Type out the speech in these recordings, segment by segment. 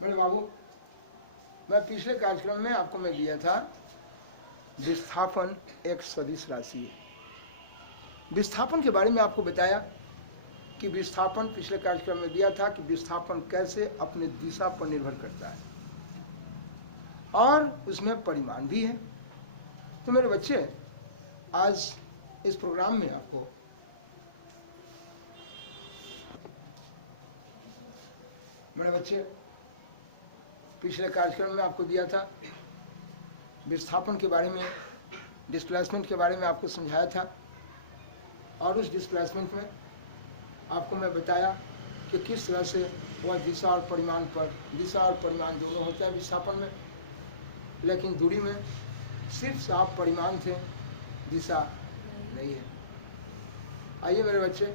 बड़े बाबू, मैं पिछले कार्यक्रम में आपको मैं दिया था विस्थापन एक सदिश राशि है। विस्थापन के बारे में आपको बताया कि विस्थापन पिछले कार्यक्रम में दिया था कि विस्थापन कैसे अपने दिशा पर निर्भर करता है और उसमें परिमाण भी है। तो मेरे बच्चे, आज इस प्रोग्राम में आपको मेरे बच्चे पिछले कार्यक्रम में आपको दिया था विस्थापन के बारे में, डिस्प्लेसमेंट के बारे में आपको समझाया था और उस डिस्प्लेसमेंट में आपको मैं बताया कि किस तरह से वह दिशा और परिमाण दोनों होते हैं विस्थापन में, लेकिन दूरी में सिर्फ साफ परिमाण थे, दिशा नहीं है। आइए मेरे बच्चे,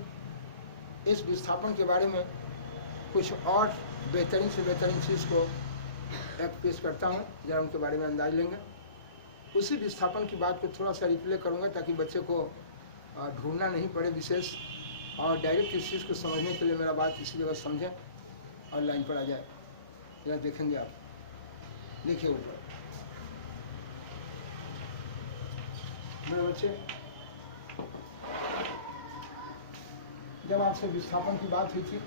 इस विस्थापन के बारे में कुछ और बेहतरीन से बेहतरीन चीज़ को एक पेश करता हूँ, जरा उनके बारे में अंदाज लेंगे। उसी विस्थापन की बात को थोड़ा सा रिप्ले करूँगा ताकि बच्चे को ढूंढना नहीं पड़े विशेष, और डायरेक्ट इस चीज़ को समझने के लिए मेरा बात इसी जगह समझें और लाइन पर आ जाए। जरा देखेंगे आप, देखिए ऊपर मेरे बच्चे, जब आपसे विस्थापन की बात हुई थी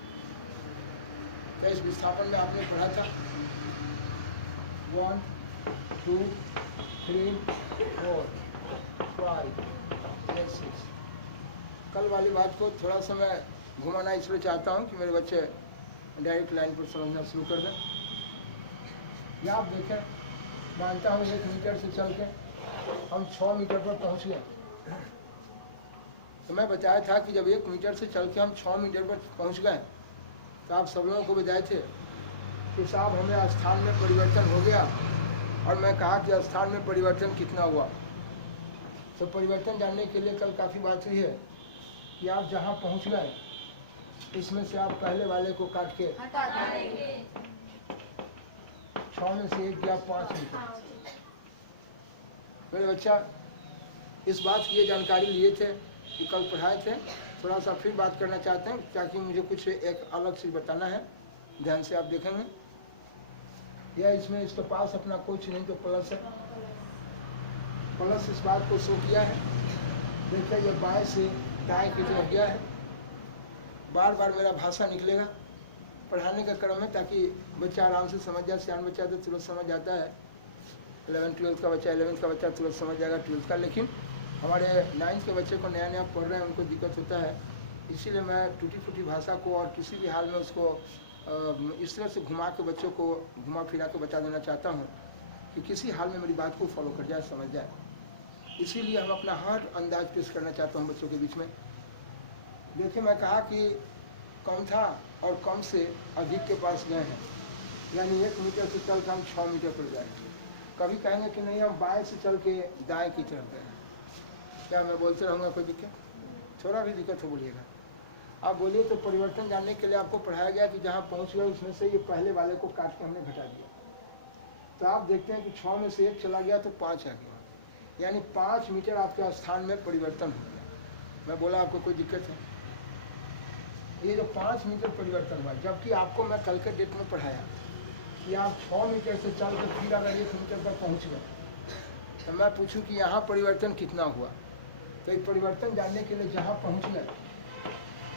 तो इस विस्थापन में आपने पढ़ा था 1 2 3 4 5 6। कल वाली बात को थोड़ा सा मैं घुमाना इसलिए चाहता हूँ कि मेरे बच्चे डायरेक्ट लाइन पर समझना शुरू कर दें। या आप देखें, मानता हूँ 1 मीटर से चल के हम 6 मीटर पर पहुँच गए। तो मैं बताया था कि जब 1 मीटर से चल के हम 6 मीटर पर पहुँच गए तो आप सब लोगों को बताए थे कि साहब हमें स्थान में परिवर्तन हो गया, और मैं कहा कि स्थान में परिवर्तन कितना हुआ। तो परिवर्तन जानने के लिए कल काफ़ी बात हुई है कि आप जहाँ पहुँच गए इसमें से आप पहले वाले को काट के हटा देंगे। 6 में से 1 गया 5 मीटर। मेरे बच्चा, इस बात की ये जानकारी लिए थे कि कल पढ़ाए थे, थोड़ा सा फिर बात करना चाहते हैं ताकि मुझे कुछ एक अलग चीज़ बताना है। ध्यान से आप देखेंगे, या इसमें इसके पास अपना कुछ नहीं तो प्लस है, प्लस इस बात को शो किया है। देखिए ये बाएं से दाएं की तरफ गया है। बार बार मेरा भाषा निकलेगा पढ़ाने का क्रम है ताकि बच्चा आराम से समझ जाए। सियान बच्चा तो तुरंत समझ जाता है, 11th-12th का बच्चा, 11th का बच्चा तुरंत समझ जाएगा 12th का, लेकिन हमारे 9th के बच्चे को नया नया पढ़ रहे हैं, उनको दिक्कत होता है। इसीलिए मैं टूटी फूटी भाषा को और किसी भी हाल में उसको इस तरह से घुमा के बच्चों को घुमा फिरा के बता देना चाहता हूँ कि किसी हाल में मेरी बात को फॉलो कर जाए, समझ जाए। इसीलिए हम अपना हर अंदाज पेश करना चाहता हूँ बच्चों के बीच में। देखिए, मैं कहा कि कम था और कम से अधिक के पास गए हैं, यानी 1 मीटर से चल कर हम 6 मीटर पर गए। कभी कहेंगे कि नहीं हम बाएं से चल के दाएं की तरफ गए। क्या मैं बोलते रहूँगा, कोई दिक्कत? थोड़ा भी दिक्कत हो बोलिएगा। आप बोलिए। तो परिवर्तन जानने के लिए आपको पढ़ाया गया कि जहाँ पहुँच गए उसमें से ये पहले वाले को काट के हमने घटा दिया। तो आप देखते हैं कि 6 में से 1 चला गया तो 5 आ गया, यानी 5 मीटर आपके स्थान में परिवर्तन हो गया। मैं बोला आपको कोई दिक्कत है? ये जो 5 मीटर परिवर्तन हुआ, जबकि आपको मैं कल के डेट में पढ़ाया कि आप 6 मीटर से चल के फिर अगर 1 मीटर पर पहुँच गए तो मैं पूछूं कि यहाँ परिवर्तन कितना हुआ। तो ये परिवर्तन जानने के लिए जहाँ पहुँच गए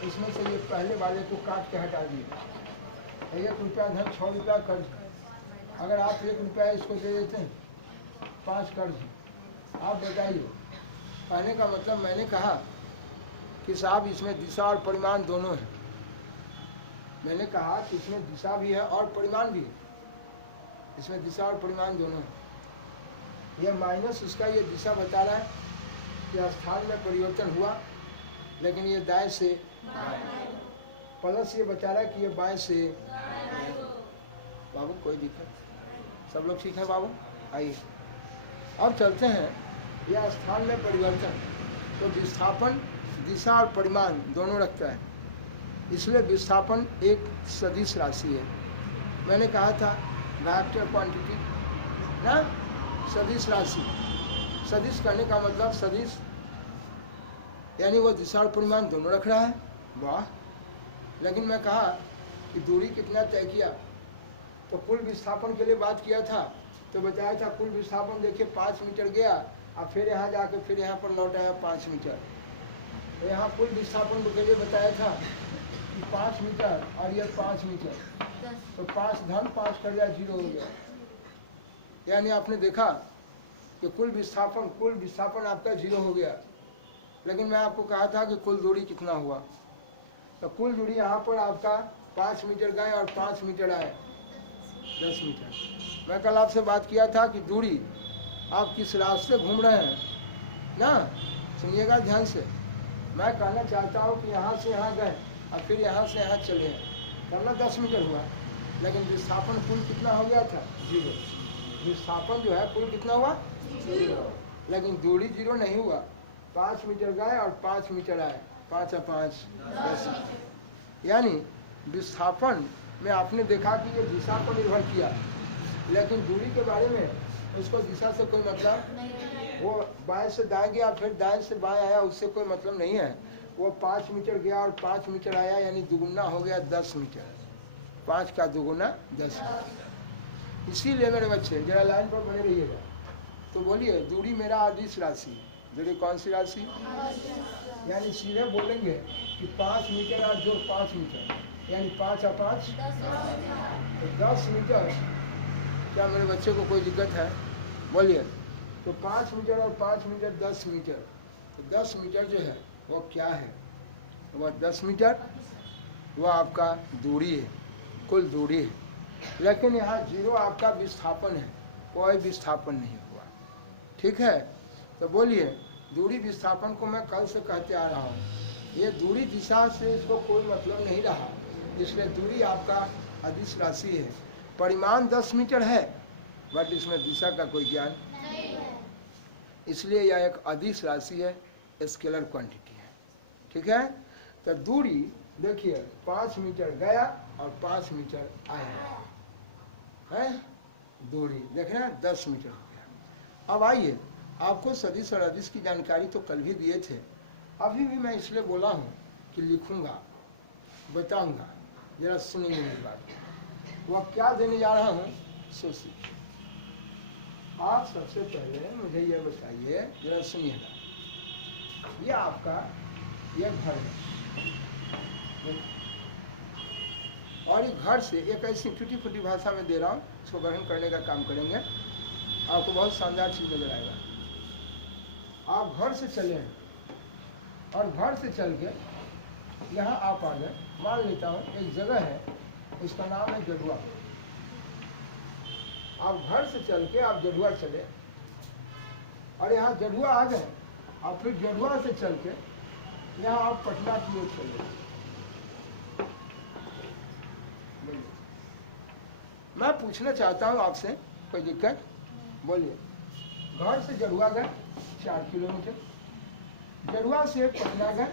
इसमें से ये पहले वाले को काट के हटा दिए। 1 रुपया धन 6 रुपया कर्ज। अगर आप 1 रुपया इसको दे देते हैं, 5 कर्ज। आप बताइए, कहने का मतलब मैंने कहा कि साहब इसमें दिशा और परिमाण दोनों है। मैंने कहा कि इसमें दिशा भी है और परिमाण भी है, इसमें दिशा और परिमाण दोनों है। यह माइनस उसका ये दिशा बता रहा है कि स्थान में परिवर्तन हुआ, लेकिन ये दाएं से प्लस ये बता रहा है कि ये बाएं से। बाबू कोई दिक्कत? सब लोग ठीक है बाबू? आइए अब चलते हैं। यह स्थान में परिवर्तन, तो विस्थापन दिशा और परिमाण दोनों रखता है, इसलिए विस्थापन एक सदिश राशि है। मैंने कहा था वेक्टर क्वांटिटी ना, सदिश राशि। सदिश करने का मतलब सदिश यानी वो दिशा और परिमाण दोनों रख रहा है। वाह! लेकिन मैं कहा कि दूरी कितना तय किया, तो कुल विस्थापन के लिए बात किया था, तो बताया था कुल विस्थापन देखिए 5 मीटर गया, और फिर यहाँ जाके फिर यहाँ पर लौट आया 5 मीटर। तो यहाँ कुल विस्थापन के लिए बताया था कि 5 मीटर और ये 5 मीटर, तो 5 धन 5 कर जाए 0 हो गया। यानी आपने देखा कि कुल विस्थापन आपका 0 हो गया। लेकिन मैं आपको कहा था कि कुल दूरी कितना हुआ, तो कुल दूरी यहाँ पर आपका 5 मीटर गए और 5 मीटर आए, 10 मीटर। मैं कल आपसे बात किया था कि दूरी आप किस रास्ते घूम रहे हैं ना, सुनिएगा ध्यान से। मैं कहना चाहता हूँ कि यहाँ से यहाँ गए और फिर यहाँ से यहाँ चले, करना 10 मीटर हुआ, लेकिन विस्थापन कुल कितना हो गया था 0। विस्थापन जो है कुल कितना हुआ 0, लेकिन दूरी 0 नहीं हुआ। 5 मीटर गए और 5 मीटर आए, 5 और 5 10 मीटर। यानी विस्थापन में आपने देखा कि ये दिशा पर निर्भर किया, लेकिन दूरी के बारे में उसको दिशा से कोई मतलब नहीं। वो बाएं से दाएं गया फिर दाएं से बाएं आया, उससे कोई मतलब नहीं है। वो 5 मीटर गया और 5 मीटर आया, यानी दुगुना हो गया 10 मीटर। 5 का दुगुना 10 मीटर। इसीलिए मेरे बच्चे जरा लाइन पर बने रहिएगा। तो बोलिए दूरी मेरा अदिश राशि। दूरी कौन सी राशि? यानी सीधे बोलेंगे कि 5 मीटर और जो 5 मीटर, यानी 5 और 5 10 मीटर। क्या मेरे बच्चे को कोई दिक्कत है? बोलिए। तो 5 मीटर और 5 मीटर 10 मीटर। तो 10 मीटर जो है वो क्या है? वह 10 मीटर वह आपका दूरी है, कुल दूरी है। लेकिन यहाँ 0 आपका विस्थापन है, कोई विस्थापन नहीं हुआ। ठीक है, तो बोलिए दूरी विस्थापन को मैं कल से कहते आ रहा हूँ, ये दूरी दिशा से इसको कोई मतलब नहीं रहा, इसलिए दूरी आपका अदिश राशि है। परिमाण 10 मीटर है, बट इसमें दिशा का कोई ज्ञान नहीं है, इसलिए यह एक अदिश राशि है, स्केलर क्वांटिटी है। ठीक है, तो दूरी देखिए 5 मीटर गया और 5 मीटर आया है, दूरी देख रहे हैं 10 मीटर हो गया। अब आइए, आपको सदिश और अदिश की जानकारी तो कल भी दिए थे, अभी भी मैं इसलिए बोला हूँ कि लिखूंगा, बताऊंगा, जरा सुनिए मेरी बात। वह क्या देने जा रहा हूँ सोचिए। आप सबसे पहले मुझे यह बताइए, जरा सुनिएगा। यह आपका यह घर है, और इस घर से एक ऐसी टूटी फूटी भाषा में दे रहा हूँ, इसको ग्रहण करने का काम करेंगे, आपको बहुत शानदार चीज नजर आएगा। आप घर से चले हैं और घर से चल के यहाँ आप आ गए। मान लेता हूँ एक जगह है, उसका नाम है जडुआ। आप घर से चल के आप जडुआ चले और यहाँ जडुआ आ गए, और फिर जडुआ से चल के यहाँ आप पटना की ओर चले। मैं पूछना चाहता हूँ आपसे, कोई दिक्कत? बोलिए। घर से जडुआ गए 4 किलोमीटर, जडुआ से पटना गए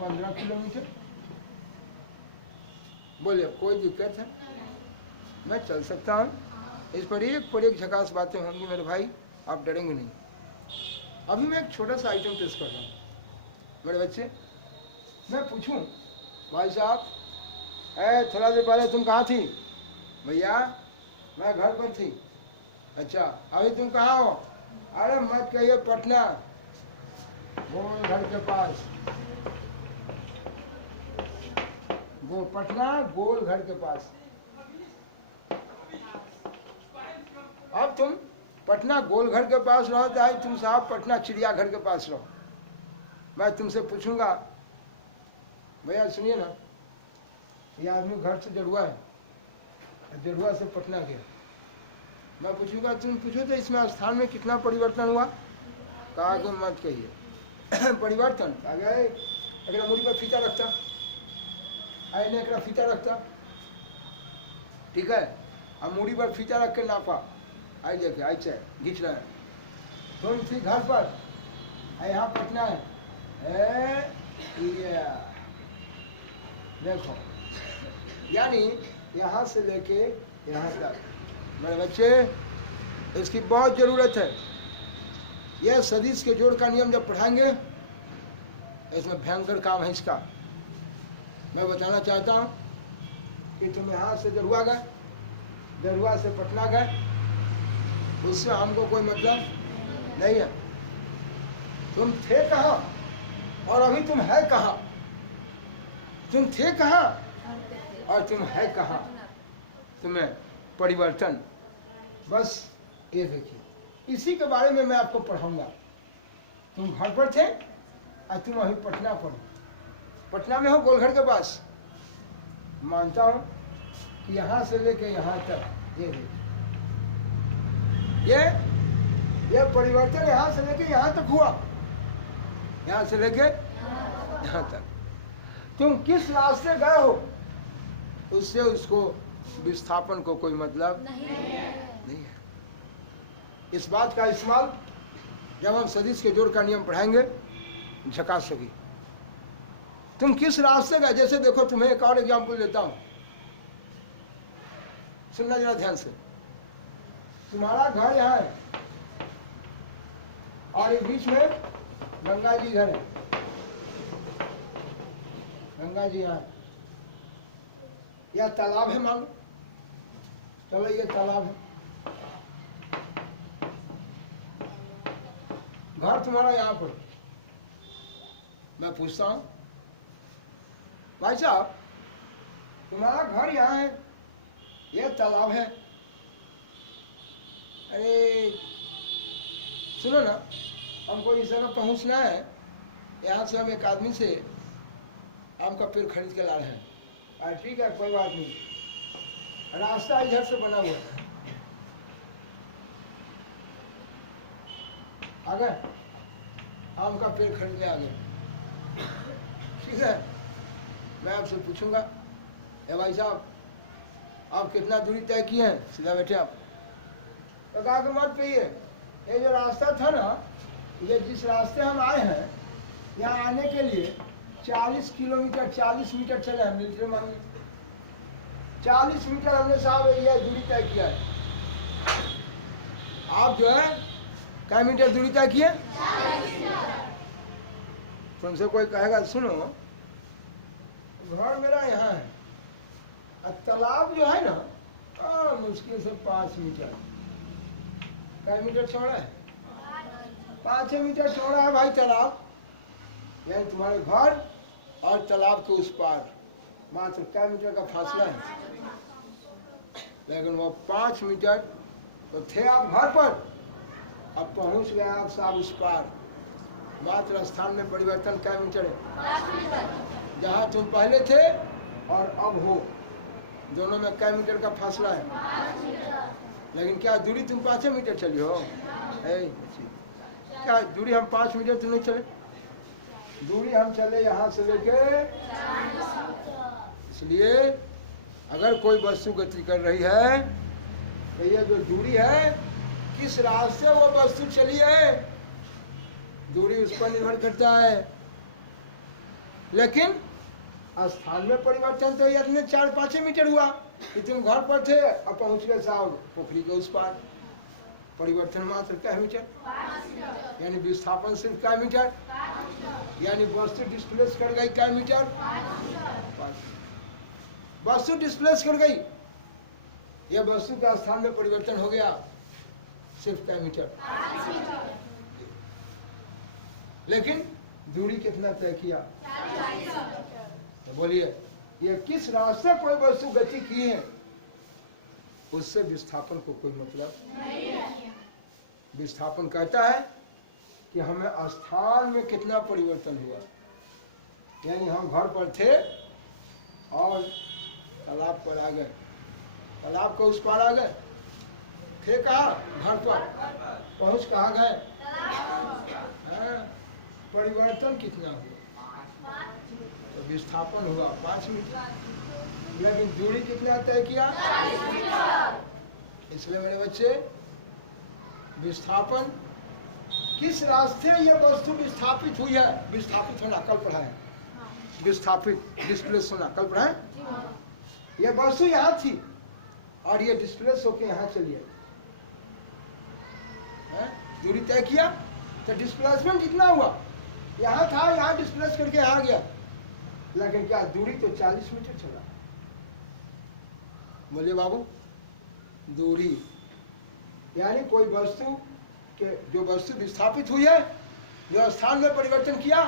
15 किलोमीटर। बोलिए, कोई दिक्कत है? मैं चल सकता हूँ। इस पर एक झकास बातें होंगी मेरे भाई, आप डरेंगे नहीं। अभी मैं एक छोटा सा आइटम पेश कर रहा हूँ मेरे बच्चे। मैं पूछूं, भाई साहब थोड़ा देर पहले तुम कहाँ थी? भैया मैं घर पर थी। अच्छा, अभी तुम कहाँ हो? अरे मत कहिए, पटना गोल घर के पास। वो पटना गोल घर के पास। अब तुम पटना गोल घर के पास रहो, चाहे तुम साहब पटना चिड़ियाघर के पास रहो, मैं तुमसे पूछूंगा, भैया सुनिए ना, ये आदमी घर से जडुआ है, जडुआ से पटना गया। मैं पूछूंगा, तुम पूछो तो इसमें स्थान में कितना परिवर्तन हुआ? कहा कि मत कहिए परिवर्तन। अगर मुड़ी पर फीता रखता, आईने एक फीता रखता, ठीक है, अब मुड़ी पर फीता रख के नापा, आई देखे ऐसे घींच रहे हैं, तुम थी घर पर, यहाँ पटना है, देखो, यानी यहाँ से लेके यहाँ तक। मेरे बच्चे इसकी बहुत जरूरत है। यह सदिश के जोड़ का नियम जब पढ़ाएंगे, इसमें भयंकर काम है इसका। मैं बताना चाहता हूँ कि तुम यहाँ से जडुआ गए, दरुआ से पटना गए, उससे हमको कोई मतलब नहीं है। तुम थे कहाँ और अभी तुम है कहाँ? तुम थे कहाँ और तुम है कहाँ? तुम्हें परिवर्तन, बस ये देखिए, इसी के बारे में मैं आपको पढ़ाऊंगा। तुम घर पर थे और तुम अभी पटना पर हो। पटना में हो, गोलघर के पास। मानता हूं कि यहाँ से लेके यहाँ तक, ये देखिए, ये परिवर्तन यहाँ से लेके यहाँ तक हुआ। यहाँ से लेके यहाँ तक तुम किस रास्ते गए हो, उससे उसको विस्थापन को कोई मतलब नहीं है। इस बात का इस्तेमाल जब हम सदिश के जोड़ का नियम पढ़ाएंगे, झकास सकी। तुम किस रास्ते गए, जैसे देखो, तुम्हें एक और एग्जाम्पल देता हूं, सुनना जरा ध्यान से। तुम्हारा घर यहाँ है और एक बीच में गंगा जी घर है। गंगा जी यहाँ है, या तालाब है, मान लो, चलो ये तालाब है। घर तुम्हारा यहाँ पर। मैं पूछता हूँ, भाई साहब, तुम्हारा घर यहाँ है, ये तालाब है। अरे सुनो ना, हमको इस जगह पहुँचना है, यहाँ से हम एक आदमी से आम का पेड़ खरीद के ला रहे हैं। ठीक है, कोई बात नहीं, रास्ता इधर से बना हुआ है, आ गए, आम का पेड़ खरीद के आ गए। ठीक है, मैं आपसे पूछूंगा, ए भाई साहब, आप कितना दूरी तय किए हैं? सीधा बैठे आप, तो कहा कि मत पिए, ये जो रास्ता था ना, ये जिस रास्ते हम आए हैं, यहाँ आने के लिए 40 किलोमीटर 40 मीटर चले हैं। मिलिट्री मांगे 40 मीटर हमने साहब ये दूरी तय किया है। आप जो है क्या मीटर दूरी तय किए? तुमसे कोई कहेगा, सुनो, घर मेरा यहाँ है और तालाब जो है ना, मुश्किल से 5 मीटर। क्या मीटर चौड़ा है? 5 मीटर चौड़ा है भाई तालाब। यानी तुम्हारे घर और तालाब के उस पार मात्र क्या मीटर का फासला है? लेकिन वो 5 मीटर तो थे आप घर पर, अब पहुंच गए आप साहब उस पार। मात्र स्थान में परिवर्तन क्या मीटर है? जहाँ तुम पहले थे और अब हो, दोनों में क्या मीटर का फासला है? लेकिन क्या दूरी तुम 5 मीटर चली हो? क्या दूरी हम 5 मीटर तो नहीं चले, दूरी हम चले यहाँ से लेके। इसलिए अगर कोई वस्तु गति कर रही है तो ये जो दूरी है, किस रास्ते वो वस्तु चली है, दूरी उस पर निर्भर करता है। लेकिन स्थान में परिवर्तन तो ये 4-5 मीटर हुआ कि तुम घर पर थे और पहुंच गए साहब पोखरी के उस पार। परिवर्तन मात्र क्या मीटर, यानी विस्थापन सिर्फ क्या मीटर, यानी वस्तु डिस्प्लेस कर गई क्या मीटर, वस्तु डिस्प्लेस कर गई, यह वस्तु का स्थान में परिवर्तन हो गया सिर्फ क्या मीटर। लेकिन दूरी कितना तय किया? तो बोलिए, ये किस रास्ते कोई वस्तु गति की है, उससे विस्थापन को कोई मतलब नहीं है। विस्थापन कहता है कि हमें स्थान में कितना परिवर्तन हुआ, यानी हम घर पर थे और तालाब पर आ गए, तालाब को उस पार आ गए। थे कहाँ? घर पर। पहुंच कहाँ गए? परिवर्तन कितना हुआ? तो विस्थापन हुआ 5 मीटर, लेकिन दूरी कितना तय किया? इसलिए मेरे बच्चे, विस्थापन किस रास्ते ये वस्तु विस्थापित हुई है, विस्थापित होना कल पढ़ाए, विस्थापित डिस्प्लेस होना कल पढ़ाए। ये वस्तु यहाँ थी और ये डिस्प्लेस होके यहाँ चली है, दूरी तय किया तो डिस्प्लेसमेंट कितना हुआ? यहाँ था, यहाँ डिस्प्लेस करके यहाँ गया, लेकिन क्या दूरी तो 40 मीटर चला। बोलिए बाबू, दूरी, यानी कोई वस्तु के जो वस्तु विस्थापित हुई है, जो स्थान में परिवर्तन किया,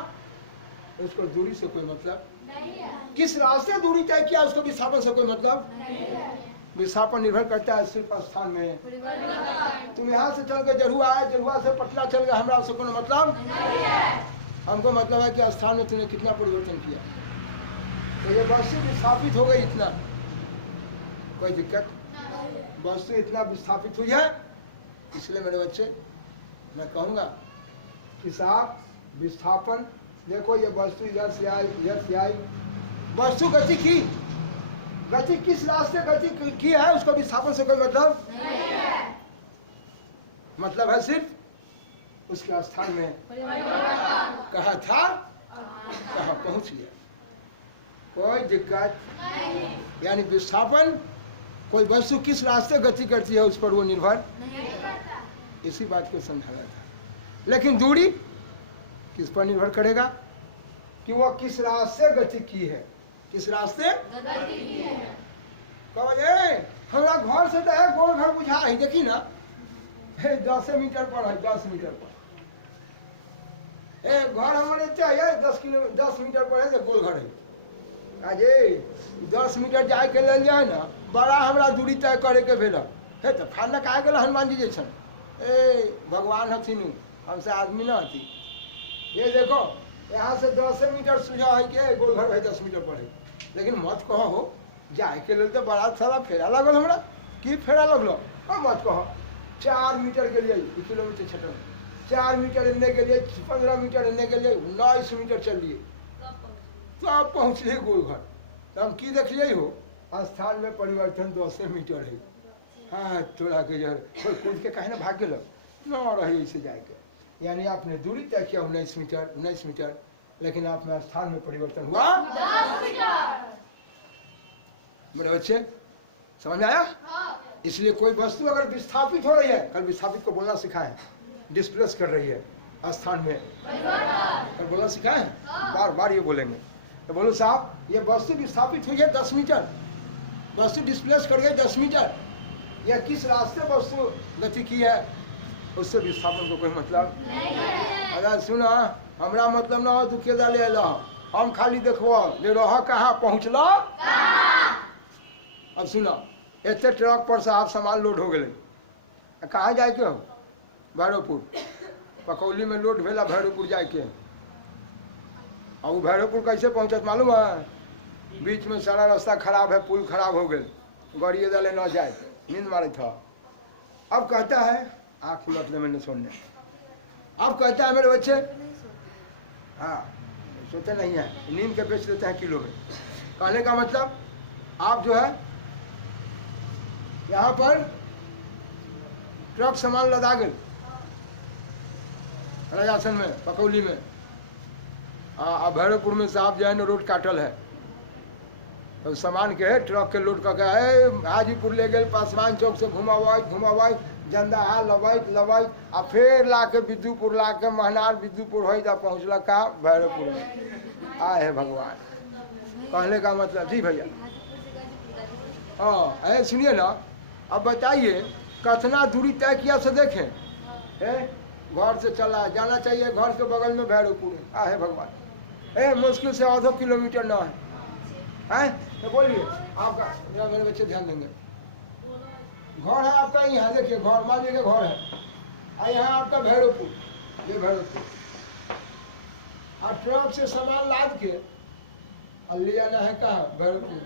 उसको दूरी से कोई मतलब नहीं है। किस रास्ते दूरी तय किया उसको विस्थापन से कोई मतलब नहीं है। विस्थापन निर्भर करता है सिर्फ स्थान में। तुम यहाँ से चल के जरुआ आए, जरुआ से पटना चल गए, हमरा उससे कोई मतलब नहीं है। हमको मतलब है कि स्थान में तूने कितना परिवर्तन किया। तो ये वस्तु विस्थापित हो गई, इतना कोई दिक्कत, वस्तु इतना विस्थापित हुई है। इसलिए मेरे बच्चे मैं कहूँगा कि साहब विस्थापन, देखो ये वस्तु इधर से आई, इधर से आई, वस्तु गति की, गति किस रास्ते गति की है उसको विस्थापन से कोई मतलब नहीं है। मतलब है सिर्फ उसके स्थान में कहा था, कहाँ पहुंच गया, कोई दिक्कत नहीं। यानी विस्थापन कोई वस्तु किस रास्ते गति करती है उस पर वो निर्भर नहीं करता, इसी बात को समझाया था। लेकिन दूरी किस पर निर्भर करेगा कि वो किस रास्ते गति की है, किस रास्ते गति की है। कहे हमारा घर से तो है गोल घर बुझा है, देखी ना 10 मीटर पर है, 10 मीटर पर घर हमारे चाहिए 10 मीटर पर है तो गोल घर है। अजे 10 मीटर जाए के ले जाए ना, बड़ा हमरा दूरी तय करे के भेल है तो फाना कहे गल हनुमान जी जैसन, भगवान हथिन हमसे आदमी ना हथी। ये देखो यहाँ से 10 मीटर सुझा है के गोल घर है 10 मीटर पर है, लेकिन मत कहो हो जाए के लिए तो बड़ा सारा फेरा लगल हमरा, की फेरा लगलो, और मत कहो 4 मीटर के लिए किलोमीटर छटल, 4 मीटर इन्ने के लिए 15 मीटर इन्ने के लिए 19 मीटर चल लिए तो आप पहुँच लिए गोल घर। तो हम की देख लिए हो स्थान में परिवर्तन 10 मीटर है। हाँ थोड़ा के जर कूद के कहे ना भाग गए न रही ऐसे जाके, यानी आपने दूरी तय किया 19 मीटर, लेकिन आप में स्थान में परिवर्तन हुआ 10 मीटर। मेरे बच्चे समझ में आया? इसलिए कोई वस्तु अगर विस्थापित हो रही है, कल विस्थापित को बोलना सिखाए, डिस्प्लेस कर रही है स्थान में, कल बोलना सिखाए, बार बार ये बोलेंगे। तो बोलो साहब ये वस्तु विस्थापित हुई है 10 मीटर, वस्तु डिस्प्लेस कर गई 10 मीटर, यह किस रास्ते वस्तु गति की है उससे विस्थापन को कोई मतलब नहीं है। अगर सुना हमरा मतलब ना हो तू के ले ला, हम खाली देखो ले रह कहाँ पहुँचल। अब सुना एते ट्रक पर साहब सामान लोड हो गए, कहाँ जाए के हो? भैरवपुर, पकौली में लोड भेला भैरवपुर जाए के। और भैरवपुर कैसे पहुँचत मालूम है? बीच में सारा रास्ता खराब है, पुल खराब हो गए, गाड़ी डाले न जाए, नींद मारे था। अब कहता है आँख उलट ले मैंने सुनने, अब कहता है मेरे बच्चे हाँ सोते नहीं है, नींद के बेच देते हैं किलो में। कहने का मतलब आप जो है यहाँ पर ट्रक सामान लदा गए राजस्थान में पकौली में, भैरवपुर में साहब जो है ना रोड काटल है, तो सामान के ट्रक के लोड करके हाजीपुर ले गए, पासवान चौक से घुमावाई जंदाहा लवाई आ फिर ला के विद्युपुर ला के महनार विद्युपुर हो जा पहुँचला का भैरवपुर में। आए है भगवान, कहने का मतलब जी भैया। हाँ अरे सुनिए ना, अब बताइए कितना दूरी तय किया से देखें, घर से चला जाना चाहिए, घर के बगल में भैरवपुर है। आहे भगवान, मुश्किल से आधा किलोमीटर ना है, तो बोलिए आपका मेरे बच्चे ध्यान देंगे। घर है आपका यहाँ, देखिए घर मान लीजिए घर है, यहाँ आपका भैरवपुर, ये भैरवपुर, और ट्रक से सामान लाद के और ले जाना है कहाँ? भैरवपुर।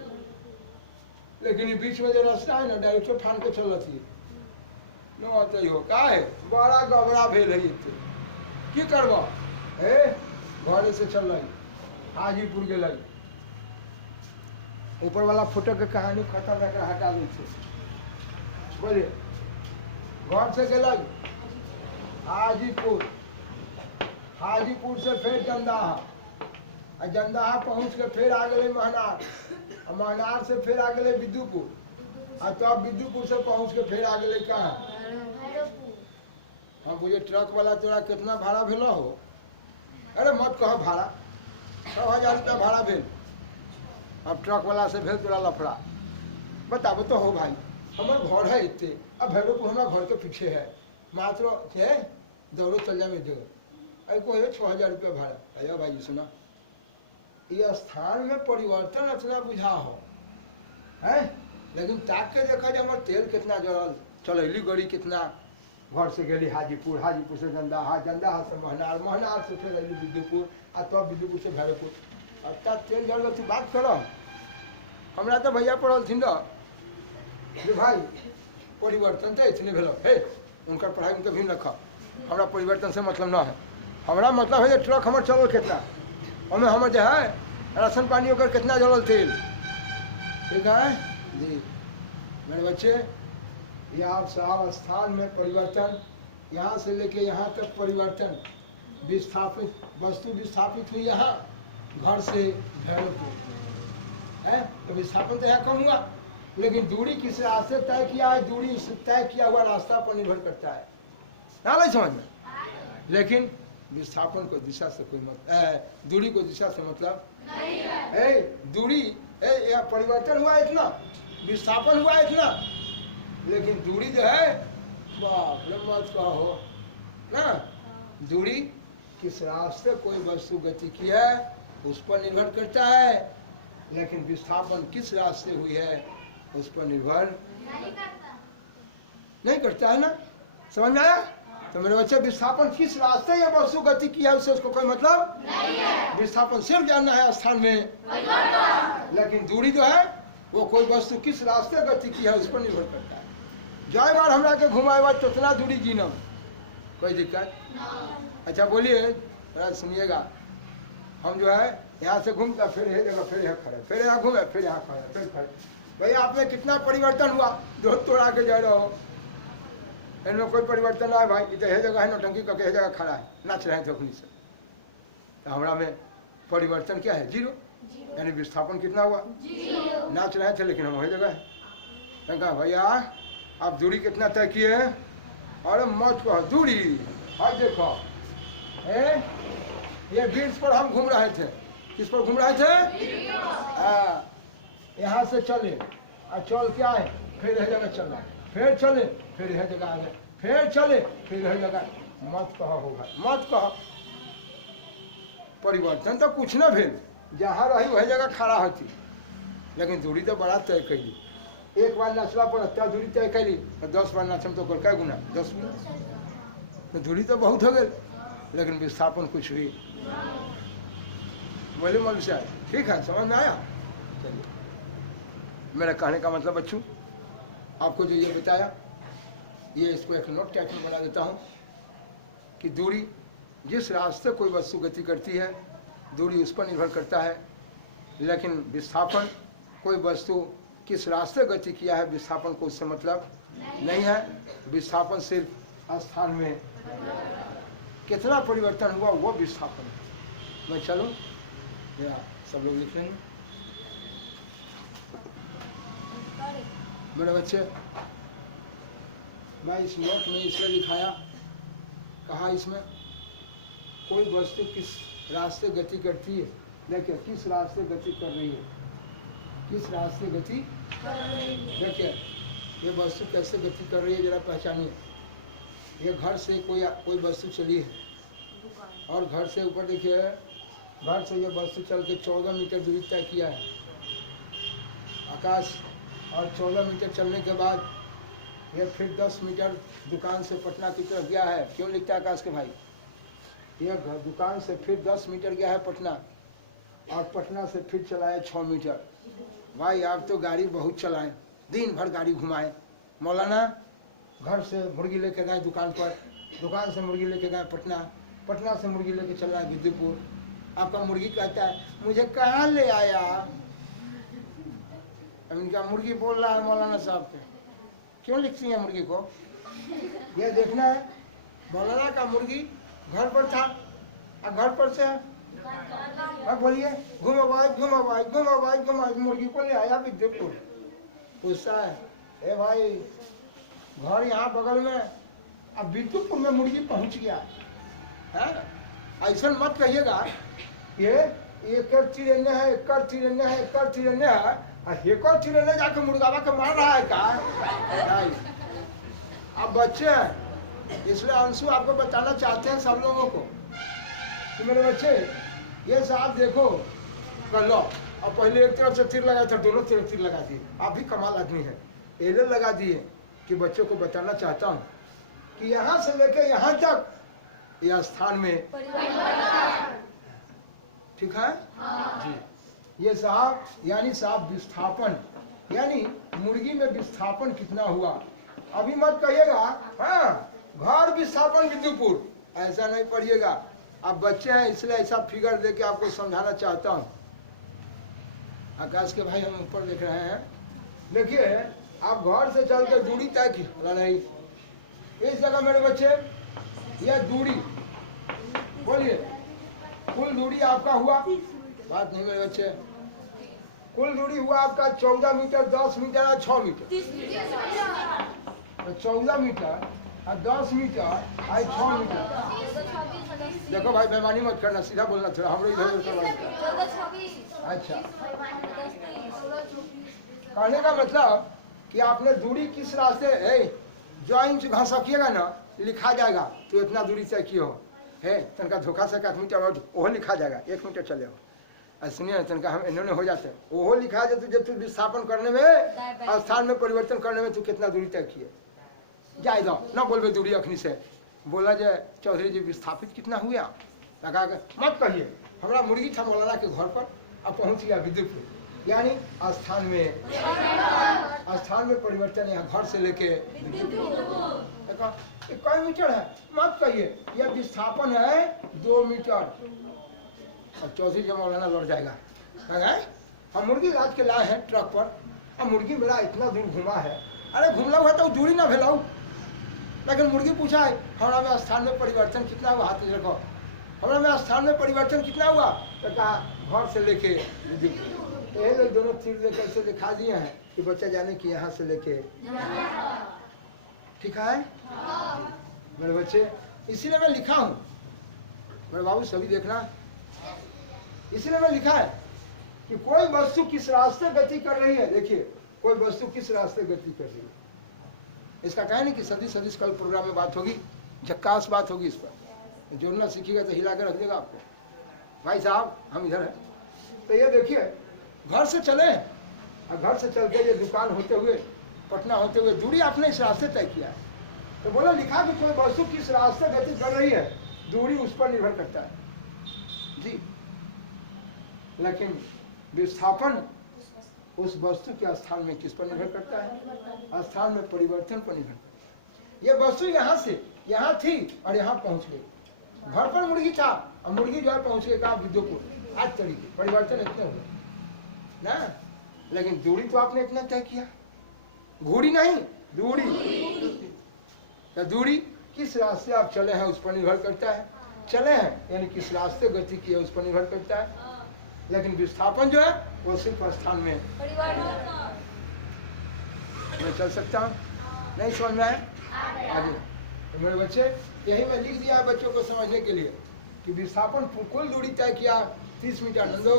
लेकिन ये बीच में जो रास्ता है ना डायरेक्टर ठान के चल रही न आते हो का है, बड़ा गबरा भेल है की करवा घर से चल रही हाजीपुर गए, ऊपर वाला फोटो के कहानी खत्म है, हटा दी बोलिए। घर से गए हाजीपुर, हाजीपुर से फिर जंदाहा, जंदाहा पहुँच के फिर आ गए महनार, महनार से फिर आ गए विद्युपुर, और तो अब विद्युपुर से पहुँच के फिर आ गए कहाँ? हम मुझे ट्रक वाला तोरा कितना भाड़ा भेला हो? अरे मत कहो भाड़ा, 6,000 रुपया भाड़ा भेल। अब ट्रक वाला से भेल तोरा लफड़ा, बताबो तो हो भाई, हमार घर है इतने, अब भैरवपुर हमारा घर के पीछे है, मात्र है दौड़ो चल जा में दो अरे को है 6,000 रुपया भाड़ा। अरे भाई सुना, ये स्थान में परिवर्तन इतना बुझा हो है, लेकिन ताक के देखा जाए हमारे तेल कितना जड़ल, चलैली गड़ी कितना, घर से गली हाजीपुर, हाजीपुर से जंदाहा, जंदाहा से महनार, महनार से फिर अली विद्युपुर, आ तो विद्युपुर से भैरवपुर। अब तेल जल तू बात करो, हमरा तो भैया पड़ल थी ना भाई परिवर्तन तो इतने भेल हे, उनका पढ़ाई उनके भी रखा, हमारा परिवर्तन से मतलब ना है, हमारा मतलब है ट्रक हमारे चलल कितना, हमें हमारे जो है राशन पानी होकर कितना जलल तेल, ठीक है जी मेरे बच्चे। यहाँ साहब स्थान में परिवर्तन, यहाँ से लेके यहाँ तक परिवर्तन, विस्थापित वस्तु विस्थापित हुई यहाँ घर से भैरवपुर है, तो विस्थापन तो यहाँ कम हुआ, लेकिन दूरी किस रास्ते तय किया है, दूरी तय किया हुआ रास्ता पर निर्भर करता है ना, नहीं समझ में। लेकिन विस्थापन को दिशा से कोई दूरी को दिशा से मतलब नहीं है। दूरी परिवर्तन हुआ इतना, विस्थापन हुआ इतना, लेकिन दूरी जो है बाप रे मत कहो ना, दूरी किस रास्ते कोई वस्तु गति की है उस पर निर्भर करता है, लेकिन विस्थापन किस रास्ते हुई है उस पर निर्भर नहीं करता है ना, समझ में आया। तो मेरे बच्चे विस्थापन किस रास्ते ये वस्तु गति की है उससे उसको कोई मतलब नहीं है, विस्थापन सिर्फ जानना है स्थान में, लेकिन दूरी जो है वो कोई वस्तु किस रास्ते गति की है उस पर निर्भर करता है। जाए बार हमरा के घुमाए बार तो उतना दूरी गिनम, कोई दिक्कत। अच्छा बोलिए सुनिएगा, हम जो है यहाँ से घूमता फिर यह जगह, फिर यहाँ खड़े, फिर यहाँ घूमे, फिर यहाँ खड़े, फिर खड़े, भाई आप में कितना परिवर्तन हुआ, जो तोड़ा के जा रहे हो, इनमें कोई परिवर्तन ना है भाई, इधर है जगह है नौटंकी करके है जगह खड़ा है, नाच रहे थे अपनी से, तो हमारा में परिवर्तन क्या है, जीरो, यानी विस्थापन कितना हुआ, नाच रहे थे लेकिन हम वही जगह है। कहा भैया आप दूरी कितना तय किए हैं, अरे मत कहो दूरी, अब देखो ये ब्रिज पर हम घूम रहे थे, किस पर घूम रहे थे, यहाँ से चले और चल क्या है, फिर यह जगह चल रहा है, फिर चले फिर यह जगह आ गए, फिर चले फिर यह जगह, मत कहो हो भाई मत कहो, परिवर्तन तो कुछ ना भेल, जहाँ रही वही जगह खड़ा होती, लेकिन दूरी तो बड़ा तय कैली, एक बार नाचला पर क्या दूरी तय कैली, 10 बार नाचम तो कर क्या गुना 10 गुना, तो दूरी तो बहुत हो गई, लेकिन विस्थापन कुछ भी। बोले मौलवी साहब ठीक है, समझ में आया। चलिए मेरा कहने का मतलब बच्चों आपको जो ये बताया, ये इसको एक नोट टाइप में बना देता हूँ कि दूरी जिस रास्ते कोई वस्तु गति करती है दूरी उस पर निर्भर करता है, लेकिन विस्थापन कोई वस्तु किस रास्ते गति किया है विस्थापन को उससे मतलब नहीं है, विस्थापन सिर्फ स्थान में कितना परिवर्तन हुआ वो विस्थापन है। मैं चलूँ या सब लोग लिख लेंगे। मेरे बच्चे मैं इस नोट में इसमें लिखाया, कहा इसमें कोई वस्तु किस रास्ते गति करती है, देखिए किस रास्ते गति कर रही है, किस रास्ते गति कर रही है, देखिए ये वस्तु कैसे गति कर रही है जरा पहचानिए। ये घर से कोई वस्तु चली है और घर से ऊपर देखिए, घर से ये वस्तु चल के 14 मीटर दूरी तय किया है आकाश, और 14 मीटर चलने के बाद ये फिर 10 मीटर दुकान से पटना की तरफ गया है। क्यों लिखता है आकाश के भाई, ये दुकान से फिर 10 मीटर गया है पटना, और पटना से फिर चलाए 6 मीटर। भाई आप तो गाड़ी बहुत चलाएं, दिन भर गाड़ी घुमाएं। मौलाना घर से मुर्गी लेके गए दुकान पर, दुकान से मुर्गी लेके गए पटना, पटना से मुर्गी लेके चल रहा है विद्युपुर। आपका मुर्गी कहता है मुझे कहाँ ले आया, अब इनका मुर्गी बोल रहा है मौलाना साहब पे, क्यों लिखती है मुर्गी को, यह देखना है। मौलाना का मुर्गी घर पर था और घर पर से अब बोलिए घुमा भाई घुमा भाई घुमा भाई घुमा, मुर्गी को ले आया विद्युपुर। पूछता है ए भाई घर यहाँ बगल में, अब विद्युपुर में मुर्गी पहुंच गया है, ऐसा मत कहिएगा ये एकड़ तिरन्या है, एकड़ तिरन्या है, एकड़ तिरन्या है, हेको चिड़ेले जाके मुर्गावा के मार रहा है क्या? नहीं। आप बच्चे हैं, इसलिए अंशु आपको बताना चाहते हैं सब लोगों को कि मेरे बच्चे ये साहब देखो कर लो। अब पहले एक तरफ से तीर लगाया था, दोनों तरफ तीर लगा दिए। आप भी कमाल आदमी है, एले लगा दिए कि बच्चों को बताना चाहता हूँ कि यहाँ से लेकर यहाँ तक यह स्थान में ठीक है जी। ये साहब यानी साहब विस्थापन, यानी मुर्गी में विस्थापन कितना हुआ। अभी मत कहिएगा हाँ घर विस्थापन विद्युपुर, ऐसा नहीं पढ़िएगा। आप बच्चे हैं इसलिए ऐसा फिगर देके आपको समझाना चाहता हूँ। आकाश के भाई हम ऊपर देख रहे हैं, देखिए आप घर से चल कर दूरी तय की नहीं इस जगह मेरे बच्चे यह दूरी बोलिए कुल दूरी आपका हुआ, बात नहीं मेरे बच्चे, कुल दूरी हुआ आपका 14 मीटर, 10 मीटर और 6 मीटर। 14 मीटर और 10 मीटर और 6 मीटर। देखो भाई बेमानी मत करना, सीधा बोलना थोड़ा, हम लोग इधर। अच्छा कहने का मतलब कि आपने दूरी किस रास्ते जो इंच घसकिएगा ना लिखा जाएगा तो इतना दूरी तय किए हो है, तनका धोखा से 1 मीटर और ओहो लिखा जाएगा, 1 मीटर चले हो। सुनिए तनका हम इन्होंने हो जाते हैं ओहो लिखा जाए जब तू विस्थापन करने में स्थान में परिवर्तन करने में तू कितना दूरी तय किए जाए दो ना बोलबे दूरी अखनी से बोला जाए चौधरी जी विस्थापित कितना हुआ लगा मत कहिए। हमारा मुर्गी था मौलाना के घर पर, अब पहुंच गया विद्युत, यानी स्थान में परिवर्तन यहाँ घर से लेके कई मीटर है मत कहिए, यह विस्थापन है 2 मीटर। अब चौधरी जी मौलाना लौट जाएगा, हम मुर्गी लाद के लाए हैं ट्रक पर, अब मुर्गी मेरा इतना दूर घुमा है, अरे घूमला हुआ तो दूरी ना भेलाऊ, लेकिन मुर्गी पूछा है हमारा में स्थान में परिवर्तन कितना हुआ, हाथ रखो हमारा में स्थान में परिवर्तन कितना हुआ, तो कहा घर से लेके ये लोग दोनों तीर लेकर ऐसे दिखा दिए हैं कि बच्चा जाने की यहाँ से लेके ठीक है मेरे बच्चे। इसीलिए मैं लिखा हूँ मेरे बाबू सभी देखना, इसीलिए मैं लिखा है कि कोई वस्तु किस रास्ते गति कर रही है, देखिए कोई वस्तु किस रास्ते गति कर रही है, इसका कहे नहीं कि सदी सदिश कल प्रोग्राम में बात होगी, झक्कास बात होगी, इस पर जोड़ना सीखिएगा तो हिला कर रख देगा आपको। भाई साहब हम इधर हैं तो ये देखिए घर से चले और घर से चल के ये दुकान होते हुए पटना होते हुए दूरी आपने इस रास्ते तय किया है, तो बोला लिखा कि कोई वस्तु किस रास्ते गति कर रही है दूरी उस पर निर्भर करता है जी, लेकिन विस्थापन उस वस्तु के स्थान में किस पर निर्भर करता है, स्थान में परिवर्तन पर निर्भर करता है। ये वस्तु यहाँ से यहाँ थी और यहाँ पहुँच गई, घर पर मुर्गी था और मुर्गी जो है पहुँच गई कहा विद्युपुर, आज तरीके परिवर्तन इतने हुए ना, लेकिन दूरी तो आपने इतना तय किया, घूरी नहीं दूरी, तो दूरी किस रास्ते आप चले हैं उस पर निर्भर करता है, चले हैं यानी किस रास्ते गति की है उस पर निर्भर करता है, लेकिन विस्थापन जो है वो सिर्फ स्थान में मैं चल सकता हूँ। नहीं समझ में आया आगे तो मेरे बच्चे यही मैं लिख दिया बच्चों को समझने के लिए कि विस्थापन कुल दूरी तय किया 30 मीटर नंदो,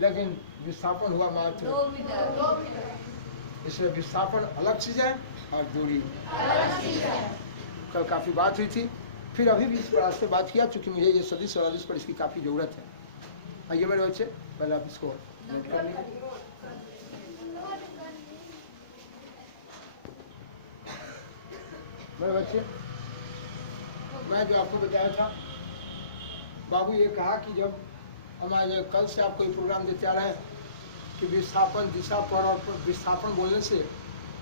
लेकिन विस्थापन हुआ मात्र 2 मीटर, इसलिए विस्थापन अलग चीज है और दूरी अलग चीज है। कल काफी बात हुई थी, फिर अभी भी इस पर आज से बात किया चूंकि मुझे ये सदिश और अदिश पर इसकी काफी जरूरत है। आइए मेरे बच्चे पहले आप इसको नोट कर लीजिए। मेरे बच्चे मैं जो आपको बताया था बाबू ये कहा कि जब हमारे कल से आपको ये प्रोग्राम देते आ रहे हैं कि विस्थापन दिशा पर और विस्थापन बोलने से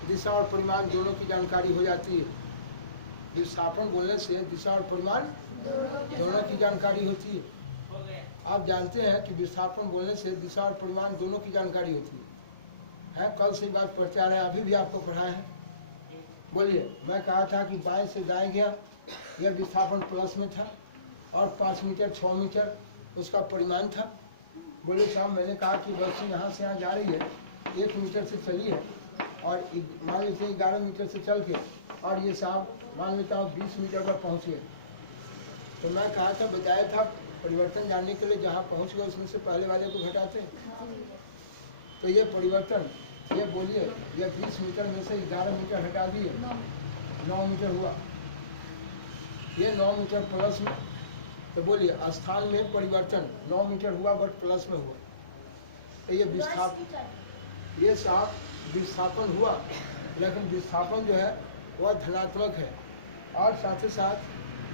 दिशा और परिमाण दोनों की जानकारी हो जाती है, विस्थापन बोलने से दिशा और परिमाण दोनों की जानकारी होती है। आप जानते हैं कि विस्थापन बोलने से दिशा और परिमाण दोनों की जानकारी होती है, कल से बात पढ़ते आ रहे हैं, अभी भी आपको पढ़ाए हैं। बोलिए मैं कहा था कि बाएं से दाएं गया, यह विस्थापन प्लस में था और 5 मीटर 6 मीटर उसका परिमाण था। बोले साहब मैंने कहा कि बस यहाँ से यहाँ जा रही है 1 मीटर से चली है और मान लेते 11 मीटर से चल के और ये साहब मान लेता हूँ 20 मीटर पर पहुँच गए, तो मैं कहा था बताया था परिवर्तन जानने के लिए जहाँ पहुँच गए उसमें से पहले वाले को घटाते तो ये परिवर्तन, ये बोलिए, ये 20 मीटर में से 11 मीटर हटा दिए, 9 मीटर हुआ। ये 9 मीटर प्लस में, तो बोलिए स्थान में परिवर्तन 9 मीटर हुआ बट प्लस में हुआ। तो ये विस्थापन, ये साफ विस्थापन हुआ, लेकिन विस्थापन जो है वह धनात्मक है, और साथ ही साथ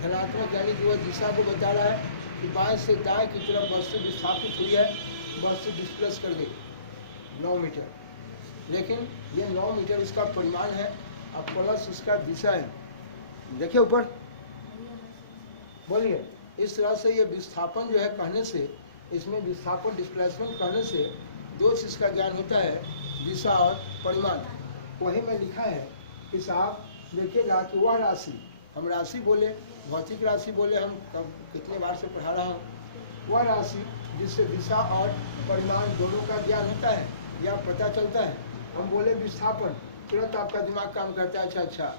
धनात्मक यानी कि वह दिशा को बता रहा है कि बाएं से दाएं की तरफ वस्तु विस्थापित हुई है, वस्तु डिस्प्लेस कर गई 9 मीटर। लेकिन ये 9 मीटर इसका परिमाण है, और प्लस इसका दिशा है। देखिए ऊपर, बोलिए। इस तरह से ये विस्थापन जो है कहने से, इसमें विस्थापन डिस्प्लेसमेंट कहने से दो चीज़ का ज्ञान होता है, दिशा और परिमाण। वही में लिखा है कि साहब देखिएगा कि वह राशि, हम राशि बोले, भौतिक राशि बोले, हम कितने बार से पढ़ा रहा हूँ, वह राशि जिससे दिशा और परिमाण दोनों का ज्ञान होता है या पता चलता है। हम बोले विस्थापन, तुरंत आपका दिमाग काम करता है, अच्छा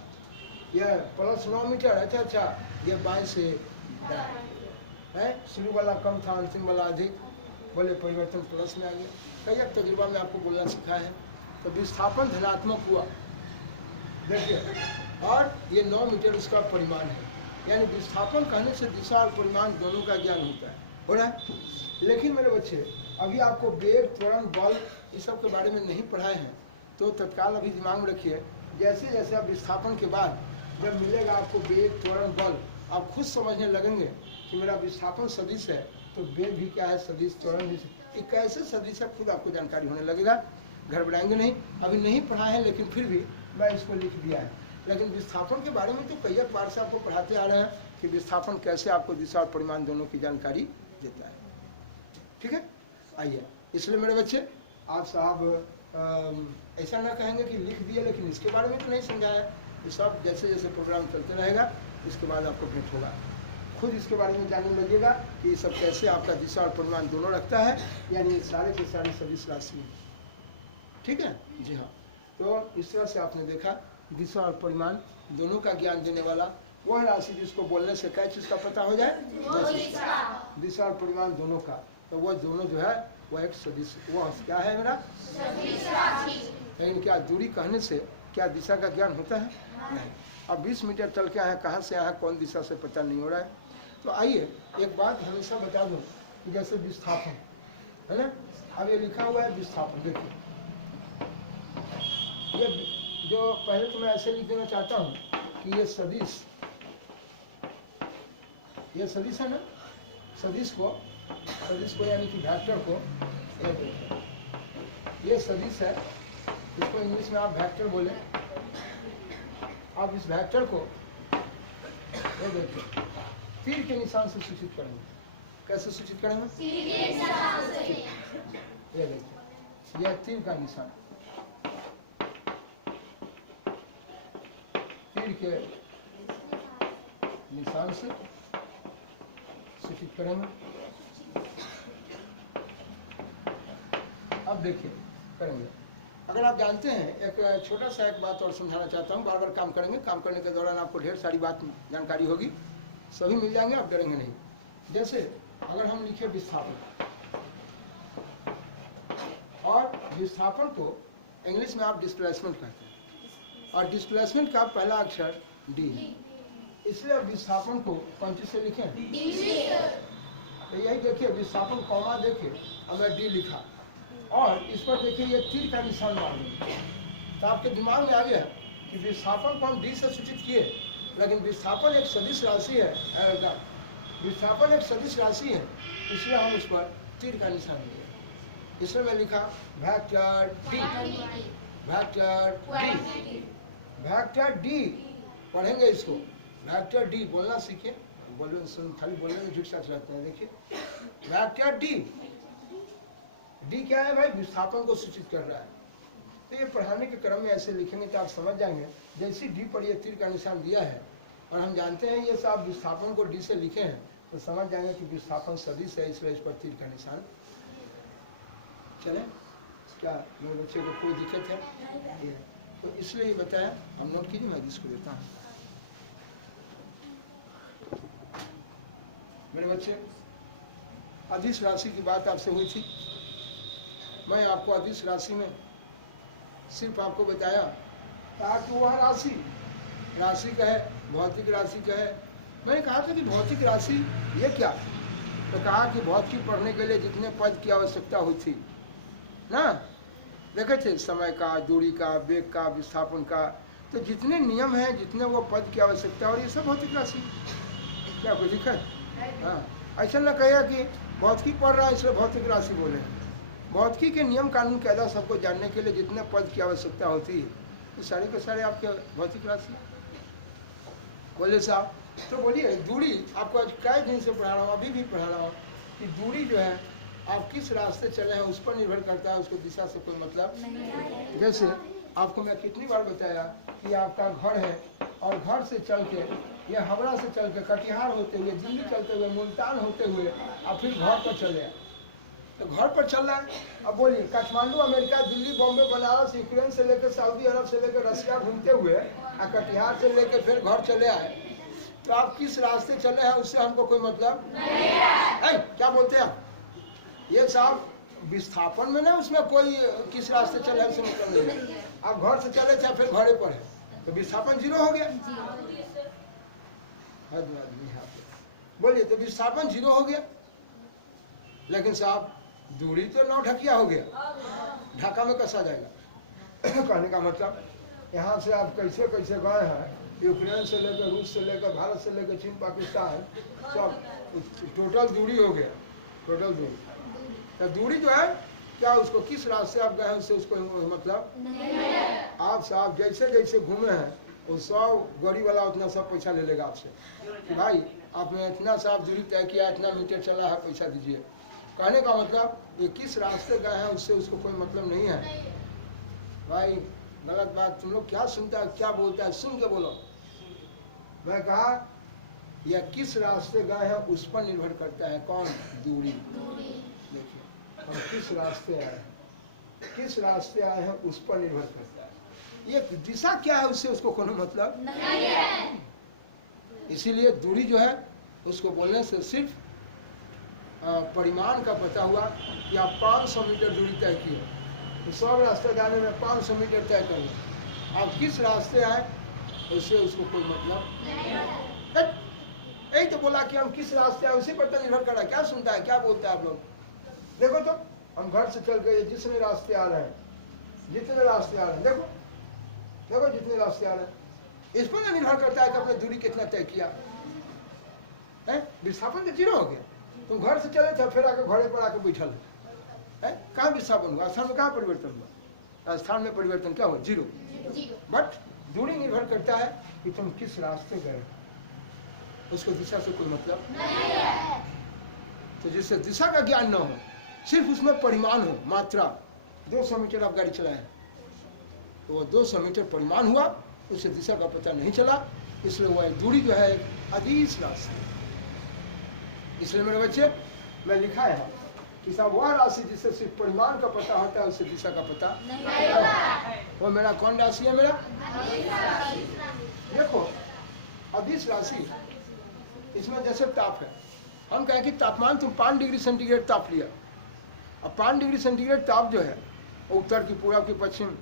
यह प्लस 9 मीटर, अच्छा ये बाएं से दाएं है, शुरू वाला कम था, अंतिम वाला अधिक, बोले परिवर्तन प्लस में आ गया। कई एक तजुर्बा में आपको बोलना सीखा है। तो विस्थापन धनात्मक हुआ, देखिए, और ये 9 मीटर उसका परिमाण है। यानी विस्थापन कहने से दिशा और परिमाण दोनों का ज्ञान होता है, हो रहा है। लेकिन मेरे बच्चे, अभी आपको वेग, त्वरण, बल इस सब के बारे में नहीं पढ़ाए हैं, तो तत्काल अभी दिमाग में रखिए, जैसे जैसे आप विस्थापन के बाद जब मिलेगा आपको वेग, त्वरण, बल, आप खुद समझने लगेंगे कि मेरा विस्थापन सदिश है, तो वेग भी क्या है, सदिश, त्वरण भी, कि कैसे सदिश है, खुद आपको जानकारी होने लगेगा। घबराएंगे नहीं, अभी नहीं पढ़ा है, लेकिन फिर भी मैं इसको लिख दिया है। लेकिन विस्थापन के बारे में तो कई बार से आपको पढ़ाते आ रहे हैं कि विस्थापन कैसे आपको दिशा और परिमाण दोनों की जानकारी देता है। ठीक है, आइए। इसलिए मेरे बच्चे, आप साहब ऐसा ना कहेंगे कि लिख दिए लेकिन इसके बारे में तो नहीं समझाया। ये सब जैसे जैसे प्रोग्राम चलते रहेगा, इसके बाद आपको भेंट होगा, खुद इसके बारे में जानने लगिएगा कि ये सब कैसे आपका दिशा और परिमाण दोनों रखता है, यानी ये सारे के सारे सदिश राशि। ठीक है जी हाँ। तो इस तरह से आपने देखा दिशा और परिमाण दोनों का ज्ञान देने वाला वह राशि जिसको बोलने से क्या चीज़ का पता हो जाए, दिशा और परिमाण दोनों का। तो वह दोनों जो है वह एक सदिश, वह क्या है मेरा सदिश राशि। लेकिन क्या दूरी कहने से क्या दिशा का ज्ञान होता है? नहीं। अब 20 मीटर चल के आए, कहाँ से आए, कौन दिशा से पता नहीं हो रहा है। तो आइए एक बात हमेशा बता दूं कि जैसे विस्थापन है ना, अब ये लिखा हुआ है विस्थापन, देखिए ये जो पहले तो मैं ऐसे लिख देना चाहता हूँ कि ये सदिश है ना, सदिश को यानी कि वेक्टर को, ये सदिश है, इसको इंग्लिश में आप वेक्टर बोले। आप इस वेक्टर को ये देखिए तीर के निशान से सूचित करेंगे। कैसे सूचित करेंगे? ये देखिए, यह तीर का निशान, तीर के निशान से सूचित करेंगे। अब देखिए करेंगे। अगर आप जानते हैं, एक छोटा सा एक बात और समझाना चाहता हूँ, बार बार काम करेंगे, काम करने के दौरान आपको ढेर सारी बात जानकारी होगी, सभी मिल जाएंगे, आप डरेंगे नहीं। जैसे अगर हम लिखे विस्थापन, और विस्थापन को इंग्लिश में आप डिस्प्लेसमेंट कहते हैं, और डिस्प्लेसमेंट का पहला अक्षर डी है, इसलिए अब विस्थापन को कौन चीज से लिखें? तो यही देखिए विस्थापन कॉमा देखिए, अब मैं डी लिखा, और इस पर देखिए ये तीर का निशान मार देंगे, तो आपके दिमाग में आ गया कि विस्थापन को हम डी से सूचित किए, लेकिन विस्थापन एक सदिश राशि है, विस्थापन एक सदिश राशि है, इसलिए हम उस पर तीर का निशान दिए। इसलिए मैं लिखा vector D, vector D, vector D. पढ़ेंगे इसको, वेक्टर डी बोलना सीखे, बोलो खाली बोलने में झूठ साथ रहते हैं। देखिए वेक्टर डी, डी क्या है भाई? विस्थापन को सूचित कर रहा है। तो ये पढ़ाने के क्रम में ऐसे लिखेंगे तो आप समझ जाएंगे। जैसे डी पर ये तीर का निशान दिया है, और हम जानते हैं ये सब विस्थापन को डी से लिखे हैं, तो समझ जाएंगे कि विस्थापन सदिश है, इसलिए इस पर तीर का निशान। चले, क्या मेरे बच्चे को कोई दिक्कत है? तो इसलिए ये बताया, हम नोट कीजिए, मैं जिसको देता हूँ। मेरे बच्चे, अदिश राशि की बात आपसे हुई थी, मैं आपको अदिश राशि में सिर्फ आपको बताया ताकि वह राशि राशि का है, भौतिक राशि का है। मैंने कहा था कि भौतिक राशि ये क्या, तो कहा कि भौतिक पढ़ने के लिए जितने पद की आवश्यकता हुई थी ना, देखे थे समय का, दूरी का, वेग का, विस्थापन का, तो जितने नियम हैं, जितने वो पद की आवश्यकता, और ये सब भौतिक राशि। क्या कुछ लिखा है? हाँ, ऐसा ना कहेगा कि भौतिकी पढ़ रहा है इसलिए भौतिक राशि बोले। भौतिकी के नियम कानून कायदा सबको जानने के लिए जितने पद की आवश्यकता होती है, ये सारे के सारे आपके भौतिक राशि। बोले साहब तो बोलिए दूरी आपको आज कई दिन से पढ़ा रहा हूँ, अभी भी पढ़ा रहा हूँ कि दूरी जो है आप किस रास्ते चले हैं उस पर निर्भर करता है, उसको दिशा से कोई मतलब नहीं। जैसे आपको मैं कितनी बार बताया कि आपका घर है और घर से चल के या हावड़ा से चल के कटिहार होते हुए, दिल्ली चलते हुए, मुल्तान होते हुए आप फिर घर पर चले, तो घर पर चल रहा है। अब बोलिए काठमांडू, अमेरिका, दिल्ली, बॉम्बे, बनारस, यूक्रेन से लेकर सऊदी अरब से लेकर रशिया घूमते हुए और कटिहार से लेकर फिर घर चले आए, तो आप किस रास्ते चले हैं उससे हमको कोई मतलब नहीं है। क्या बोलते हैं आप? ये साहब विस्थापन में ना, उसमें कोई किस रास्ते चले हैं उससे मतलब नहीं है। आप घर से चले थे फिर घरे पर है तो विस्थापन जीरो हो गया। बोलिए तो विस्थापन जीरो हो गया, लेकिन साहब दूरी तो नौढकिया हो गया, ढाका में कसा जाएगा। कहने का मतलब यहाँ से आप कैसे कैसे गए हैं, यूक्रेन से लेकर, रूस से लेकर, भारत से लेकर चीन, पाकिस्तान, सब टोटल दूरी हो गया, टोटल दूरी। तो दूरी जो है क्या, उसको किस रास्ते आप गए हैं उससे उसको मतलब नहीं है। आप साहब जैसे जैसे घूमे हैं वो सब गाड़ी वाला उतना सब पैसा ले लेगा आपसे कि भाई आपने इतना साफ दूरी तय किया, इतना मीटर चला है, पैसा दीजिए। कहने का मतलब ये किस रास्ते गए हैं उससे उसको कोई मतलब नहीं है। भाई गलत बात तुम लोग क्या सुनता है, क्या बोलता है, सुन के बोलो। मैं कहा यह किस रास्ते गए हैं उस पर निर्भर करता है। कौन? दूरी। देखिए हम किस रास्ते आए हैं, किस रास्ते आए हैं उस पर निर्भर करता है। ये दिशा क्या है उससे उसको कोई मतलब नहीं है। इसीलिए दूरी जो है उसको बोलने से सिर्फ परिमाण का पता हुआ कि आप 500 मीटर दूरी तय किए, तो 100 रास्ते जाने में 500 मीटर तय करें। आप किस रास्ते आए उससे उसको कोई मतलब नहीं। यही तो बोला कि हम किस रास्ते आए उसी पर तो निर्भर कर रहा है। क्या सुनता है, क्या बोलता है आप लोग? देखो तो हम घर से चल गए, जितने रास्ते आ रहे हैं, जितने रास्ते आ रहे हैं, देखो देखो जितने रास्ते आ रहे हैं, इस पर निर्भर करता है कि आपने दूरी कितना तय किया है। विस्थापन तो जीरो हो गया। तुम घर से चले थे फिर आके घोड़े पर आके बैठल है, कहाँ विस्थापन हुआ? स्थान में कहाँ परिवर्तन हुआ? स्थान में परिवर्तन क्या हुआ? जीरो। बट दूरी निर्भर करता है कि तुम किस रास्ते गए, उसको दिशा से कोई मतलब नहीं है। तो जिससे दिशा का ज्ञान न हो, सिर्फ उसमें परिमाण हो, मात्रा। 200 मीटर आप गाड़ी चलाए तो वो 200 मीटर परिमाण हुआ, उससे दिशा का पता नहीं चला, इसलिए वह दूरी जो है अदिश राशि। इसलिए मेरे बच्चे मैं लिखा है कि साहब वह राशि जिससे सिर्फ परिमाण का पता होता है उससे दिशा का पता नहीं है। वो मेरा कौन राशि है? मेरा देखो अदिश राशि। इसमें जैसे ताप है, हम कहें कि तापमान तुम 5 डिग्री सेंटीग्रेड ताप लिया। अब 5 डिग्री सेंटीग्रेड ताप जो है वो उत्तर की, पूर्व की, पश्चिम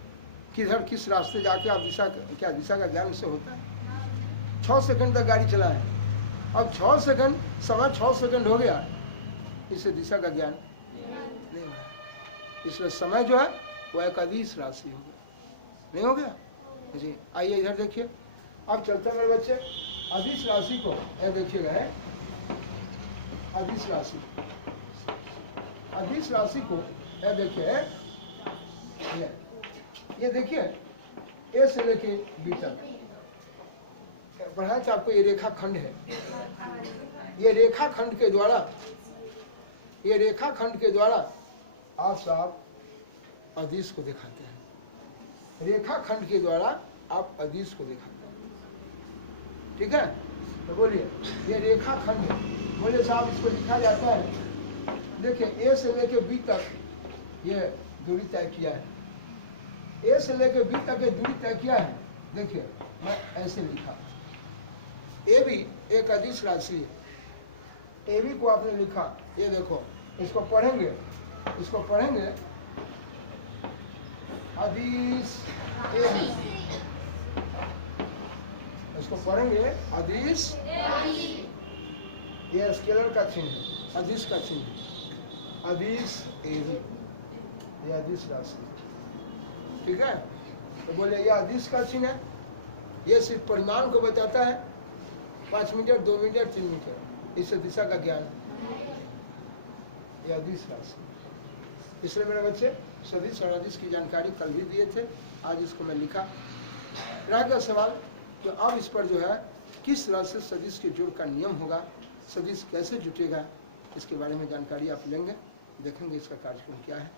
किधर किस रास्ते जाके आप दिशा, क्या दिशा का ज्ञान उससे होता है। 6 सेकंड तक गाड़ी चलाएं, अब 6 सेकंड समय 6 सेकंड हो गया, इससे दिशा का ज्ञान नहीं हुआ। इसलिए समय जो है वो एक अदिश राशि हो गया, नहीं हो गया जी। आइए इधर देखिए, अब चलते हैं मेरे बच्चे अदिश राशि को। यह देखिएगा है अदिश राशि, अदिश राशि को यह देखिए, ये देखिए ए से लेके बी तक पढ़ाया था आपको। ये रेखा खंड है, ये रेखा खंड के द्वारा, ये रेखा खंड के द्वारा आप साहब अदिश को दिखाते हैं। रेखा खंड के द्वारा आप अदिश को दिखाते हैं, ठीक है। तो बोलिए ये रेखा खंड है। बोले साहब इसको लिखा जाता है, देखिए ए से लेके बी तक ये दूरी तय किया है, ए से लेके बी तक ये दूरी तय किया है। देखिए मैं ऐसे लिखा, ए भी एक अदिश राशि है। ए बी को आपने लिखा, ये देखो इसको पढ़ेंगे, इसको पढ़ेंगे अदिश एही, इसको पढ़ेंगे अदिश, ये स्केलर का चिन्ह है, अदिश का चिन्ह, अदिश एही, ये अदिश राशि, ठीक है। तो बोले ये अदिश का चिन्ह है, ये सिर्फ परिमाण को बताता है, 5 मीटर, 2 मीटर, 3 मीटर, इससे दिशा का ज्ञान, ये अदिश राशि। इसलिए मेरे बच्चे सदिश और अदिश की जानकारी कल भी दिए थे, आज इसको मैं लिखा। रह गया सवाल तो अब इस पर जो है किस तरह से सदिश के जोड़ का नियम होगा, सदिश कैसे जुटेगा, इसके बारे में जानकारी आप लेंगे, देखेंगे इसका कार्यक्रम क्या है।